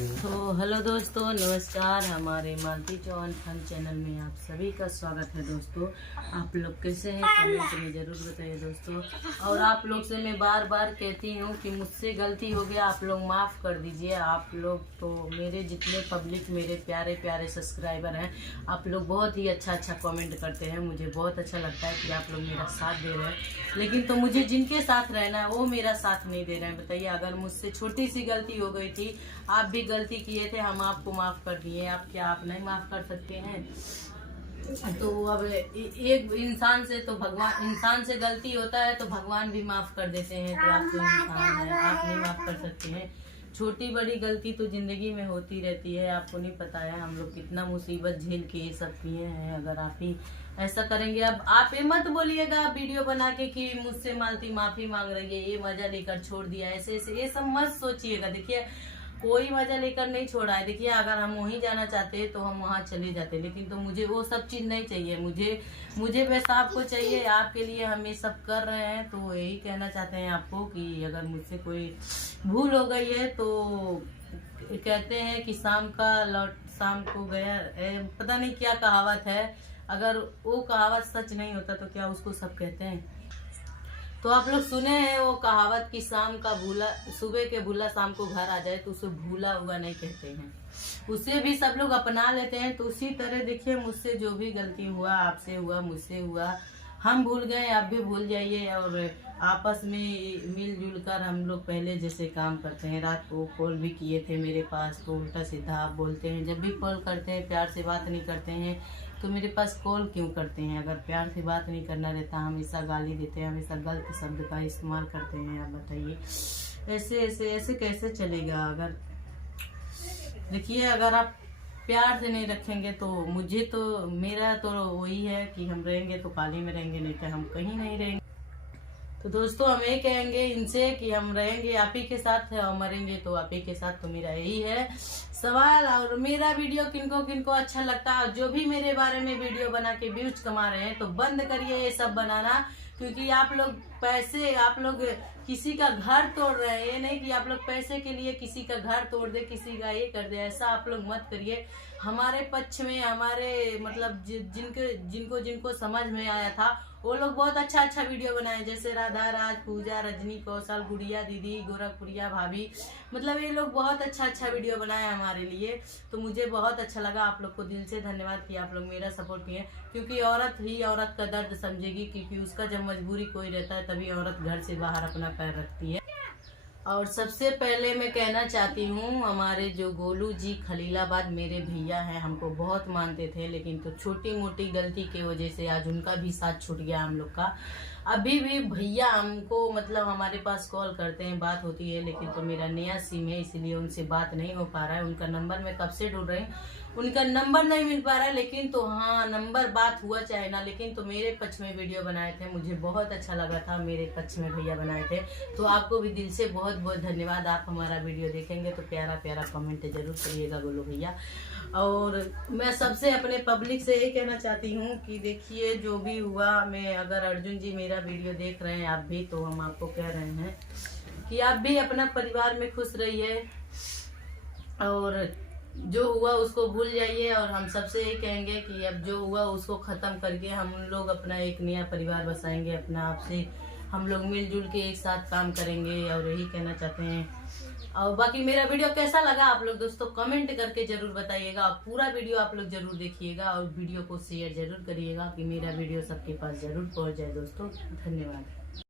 तो हेलो दोस्तों, नमस्कार। हमारे मालती चौहान फन चैनल में आप सभी का स्वागत है। दोस्तों, आप लोग कैसे हैं कमेंट में ज़रूर बताइए दोस्तों। और आप लोग से मैं बार बार कहती हूँ कि मुझसे गलती हो गया, आप लोग माफ़ कर दीजिए। आप लोग तो मेरे जितने पब्लिक, मेरे प्यारे प्यारे सब्सक्राइबर हैं, आप लोग बहुत ही अच्छा कमेंट करते हैं। मुझे बहुत अच्छा लगता है कि आप लोग मेरा साथ दे रहे हैं, लेकिन तो मुझे जिनके साथ रहना है वो मेरा साथ नहीं दे रहे हैं। बताइए, अगर मुझसे छोटी सी गलती हो गई थी, आप भी गलती किए थे, हम आपको माफ कर दिए, आप क्या आप नहीं माफ कर सकते हैं? तो अब एक इंसान से तो भगवान, इंसान से गलती होता है तो भगवान भी माफ कर देते हैं। तो आप तो इंसान है, आप नहीं माफ कर सकते हैं। छोटी बड़ी गलती तो जिंदगी में होती रहती है। आपको नहीं पता है हम लोग कितना मुसीबत झेल के ये सब किए हैं। अगर आप ही ऐसा करेंगे, अब आप ये मत बोलिएगा वीडियो बना के कि मुझसे मालती माफी मांग रही है, ये मजा लेकर छोड़ दिया, ऐसे ऐसे ये सब मत सोचिएगा। देखिए, कोई मजा लेकर नहीं छोड़ा है। देखिए, अगर हम वहीं जाना चाहते हैं तो हम वहाँ चले जाते, लेकिन तो मुझे वो सब चीज नहीं चाहिए। मुझे बस आपको चाहिए। आपके लिए हम ये सब कर रहे हैं, तो यही कहना चाहते हैं आपको कि अगर मुझसे कोई भूल हो गई है तो कहते हैं कि शाम को गया, पता नहीं क्या कहावत है। अगर वो कहावत सच नहीं होता तो क्या उसको सब कहते हैं? तो आप लोग सुने हैं वो कहावत कि शाम का भूला, सुबह के भूला शाम को घर आ जाए, तो उसे भूला हुआ नहीं कहते हैं, उसे भी सब लोग अपना लेते हैं। तो उसी तरह देखिए, मुझसे जो भी गलती हुआ, आपसे हुआ, मुझसे हुआ, हम भूल गए, आप भी भूल जाइए। और आपस में मिलजुल कर हम लोग पहले जैसे काम करते हैं। रात को कॉल भी किए थे मेरे पास, तो उल्टा सीधा आप बोलते हैं। जब भी कॉल करते हैं प्यार से बात नहीं करते हैं, तो मेरे पास कॉल क्यों करते हैं? अगर प्यार से बात नहीं करना रहता, हमेशा गाली देते हैं, हमेशा गलत शब्द का इस्तेमाल करते हैं। आप बताइए, ऐसे ऐसे ऐसे कैसे चलेगा? अगर देखिए, अगर आप प्यार से नहीं रखेंगे तो मुझे तो, मेरा तो वही है कि हम रहेंगे तो पाली में रहेंगे, नहीं तो हम कहीं नहीं रहेंगे। तो दोस्तों, हम ये कहेंगे इनसे कि हम रहेंगे आप ही के साथ है और मरेंगे तो आप ही के साथ। तो मेरा यही है सवाल। और मेरा वीडियो किनको किनको अच्छा लगता है, जो भी मेरे बारे में वीडियो बना के व्यूज कमा रहे हैं, तो बंद करिए ये सब बनाना। क्योंकि आप लोग पैसे, आप लोग किसी का घर तोड़ रहे हैं। ये नहीं कि आप लोग पैसे के लिए किसी का घर तोड़ दे, किसी का ये कर दे, ऐसा आप लोग मत करिए। हमारे पक्ष में, हमारे मतलब जिनको जिनको समझ में आया था, वो लोग बहुत अच्छा वीडियो बनाए, जैसे राधा राज, पूजा, रजनी कौशल, गुड़िया दीदी, गोरखपुरिया भाभी, मतलब ये लोग बहुत अच्छा वीडियो बनाए हमारे लिए। तो मुझे बहुत अच्छा लगा। आप लोग को दिल से धन्यवाद कि आप लोग मेरा सपोर्ट किए। क्योंकि औरत ही औरत का दर्द समझेगी, क्योंकि उसका जब मजबूरी कोई रहता है तभी औरत घर से बाहर अपना पैर रखती है। और सबसे पहले मैं कहना चाहती हूँ, हमारे जो गोलू जी खलीलाबाद मेरे भैया हैं, हमको बहुत मानते थे, लेकिन तो छोटी मोटी गलती की वजह से आज उनका भी साथ छूट गया हम लोग का। अभी भी भैया हमको, मतलब हमारे पास कॉल करते हैं, बात होती है, लेकिन तो मेरा नया सिम है इसलिए उनसे बात नहीं हो पा रहा है। उनका नंबर मैं कब से ढूंढ रही हूँ, उनका नंबर नहीं मिल पा रहा है। लेकिन तो हाँ, नंबर बात हुआ चाहे ना, लेकिन तो मेरे पक्ष में वीडियो बनाए थे, मुझे बहुत अच्छा लगा था, मेरे पक्ष में भैया बनाए थे। तो आपको भी दिल से बहुत बहुत धन्यवाद। आप हमारा वीडियो देखेंगे तो प्यारा प्यारा कमेंट जरूर करिएगा गोलू भैया। और मैं सबसे अपने पब्लिक से ये कहना चाहती हूँ कि देखिए, जो भी हुआ, मैं अगर अर्जुन जी मेरा वीडियो देख रहे हैं आप भी, तो हम आपको कह रहे हैं कि आप भी अपना परिवार में खुश रहिए और जो हुआ उसको भूल जाइए। और हम सबसे ये कहेंगे कि अब जो हुआ उसको खत्म करके हम लोग अपना एक नया परिवार बसाएंगे। अपना आपसे हम लोग मिलजुल के एक साथ काम करेंगे, और यही कहना चाहते हैं। और बाकी मेरा वीडियो कैसा लगा आप लोग दोस्तों कमेंट करके जरूर बताइएगा। और पूरा वीडियो आप लोग जरूर देखिएगा और वीडियो को शेयर जरूर करिएगा कि मेरा वीडियो सबके पास जरूर पहुंच जाए। दोस्तों, धन्यवाद।